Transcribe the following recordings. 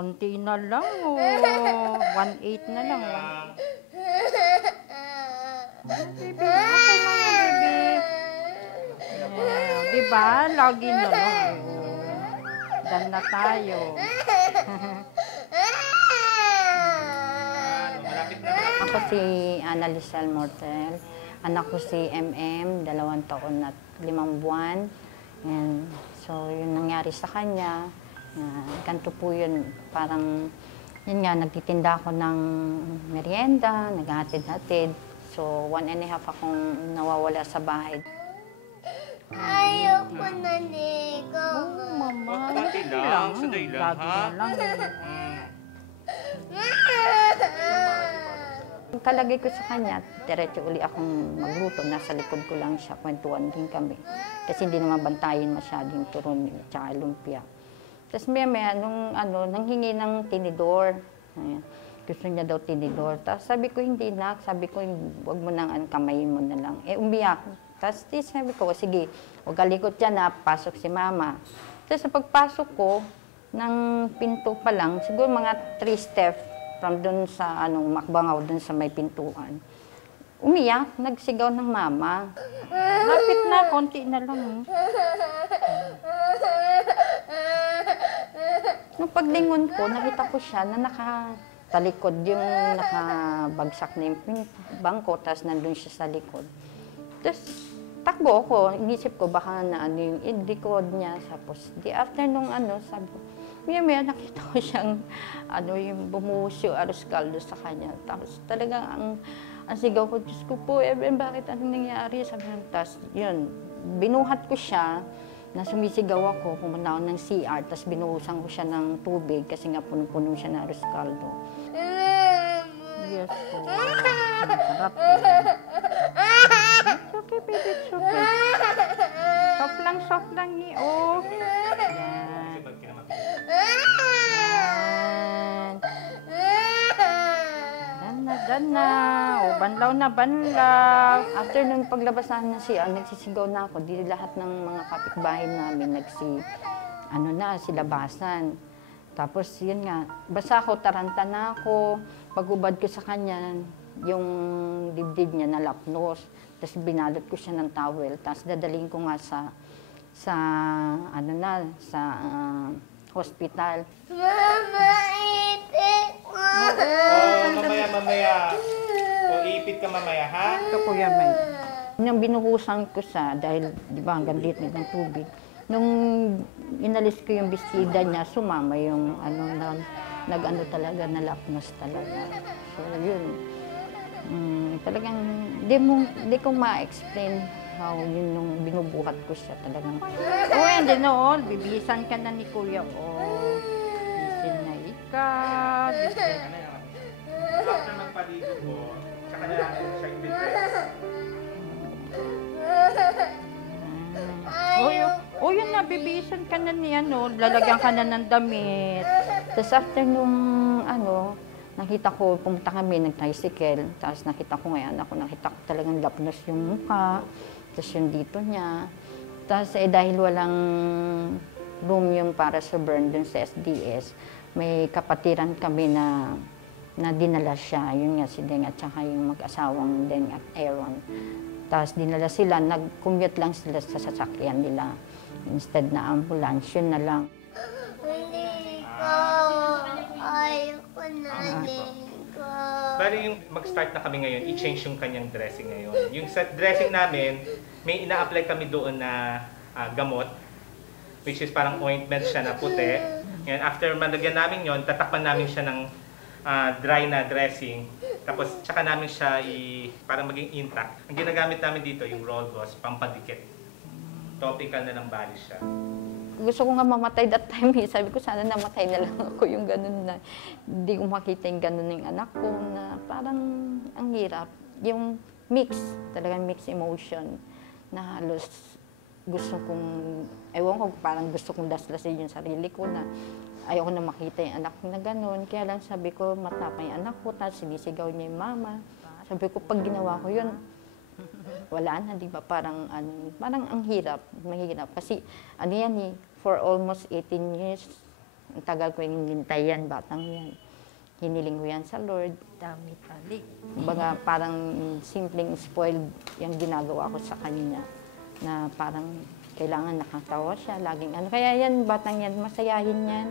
konti na lang, oh. 1/8 na lang. Baby, okay na yan, baby. Diba? Lagi na lang. Dan na tayo. Ako si Ana Lizelle Mortel. Anak ko si MM, 2 taon at 5 buwan. And so, yun nangyari sa kanya. Ganito po yun, parang, yun nga, nagtitinda ako ng merienda, naghahatid-hatid. So, 1.5 akong nawawala sa bahay. Ayoko na ligo. Oh, mama. Konti lang, sanay lang, ha? Kalagay ko sa kanya, diretso uli akong magluto. Nasa likod ko lang siya, kwentuhan din kami. Kasi hindi naman bantayin masyadong turon at lumpia. Tapos maya nanghingi ng tinidor. Gusto niya daw tinidor. Tapos sabi ko, hindi na. Sabi ko, wag mo nang kamayin mo na lang. Umiyak. Tapos sabi ko, sige, huwag kalikot dyan na, pasok si mama. Tapos sa pagpasok ko, ng pinto pa lang, siguro mga 3 steps from dun sa makbangaw dun sa may pintuan. Umiyak, nagsigaw ng mama. Lapit na, konti na lang. Nung paglingon ko, nakita ko siya na nakatalikod yung nakabagsak na yung bangko, tapos nandun siya sa likod. Tapos takbo ako, inisip ko baka na yung likod niya. Tapos di after nung sabi ko, maya nakita ko siyang yung bumuhos yung arroz caldo sa kanya. Tapos talagang ang sigaw ko, Diyos ko po, bakit anong nangyari? Sabi ko, tapos yun, binuhat ko siya, na sumisigaw ako, pumunta ako ng CR, tapos binuhusan ko siya ng tubig kasi nga punong-puno siya ng arroz caldo. Yes po. Masarap po. It's okay, baby, it's okay. Soft lang ni oh. Dan na. O, banlaw na, banlaw. After nung paglabas namin ng CR, nagsisigaw na ako. Di lahat ng mga kapitbahay namin silabasan. Tapos, yun nga, basta ako, taranta na ako. Pag-ubad ko sa kanya, yung dibdib niya nalapnos. Tapos, binalot ko siya ng towel. Tapos, dadaling ko nga sa hospital. Mama, ipit mo. Mamaya. O, iipit ka mamaya, ha? Ito, Kuya May. Nung binuhusan ko siya, dahil, di ba, hanggang dito ng tubig, nung inalis ko yung bestida niya, sumama yung talaga, nalapnos talaga. So, yun. Talagang, di ko ma-explain how yun nung binubuhat ko siya talagang. And then, bibisan ka na ni Kuya. Bisin na ikaw. After magpaligo po, tsaka na natin siya i-dress. Yun na, bibisan ka na ni lalagyan ka na ng damit. Tapos after nung nakita ko, pumunta kami, nag-tricycle. Tapos nakita ko nakita ko talagang lapnos yung mukha. Tapos yung dito niya. Tapos dahil walang room yung para sa burn dun sa SDS, may kapatiran kami na dinala siya. Yun nga si Deng at saka yung mag-asawang Deng at Aaron. Tapos dinala sila, nag-commute lang sila sa sasakyan nila. Instead na ambulance, yun na lang. Hindi ko. Ayoko na ligo. Bali yung mag-start na kami ngayon, i-change yung kanyang dressing ngayon. Yung sa dressing namin, may ina-apply kami doon na gamot, which is parang ointment siya na puti. And after malagyan namin yon, tatakpan namin siya ng dry na dressing. Tapos tsaka namin siya para maging intact. Ang ginagamit namin dito yung roll gauze, pampadikit. Topical na ng bali siya. Gusto ko nga mamatay that time eh. Sabi ko sana namatay na lang ako yung ganun na hindi ko makita yung ganun ng anak ko na parang ang hirap. Yung talagang mixed emotion na halos gusto kong, ewan ko, parang gusto kong daslasin yung sarili ko na ayoko na makita yung anak ko na gano'n. Kaya lang sabi ko, matapang yung anak ko, tapos sinisigaw niya yung mama. Sabi ko, pag ginawa ko yun, wala na, di ba? Parang ang hirap, mahirap. Kasi, for almost 18 years, Ang tagal ko yung hinintay yan, batang yan. Hiniling ko yan sa Lord. Dami tali. Kumbaga parang simpleng spoiled yung ginagawa ko sa kanya. Na parang kailangan nakatawa siya, laging ano. Kaya yan, batang yan, masayahin yan.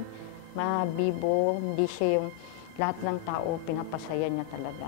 Mabibo, hindi siya yung lahat ng tao pinapasaya niya talaga.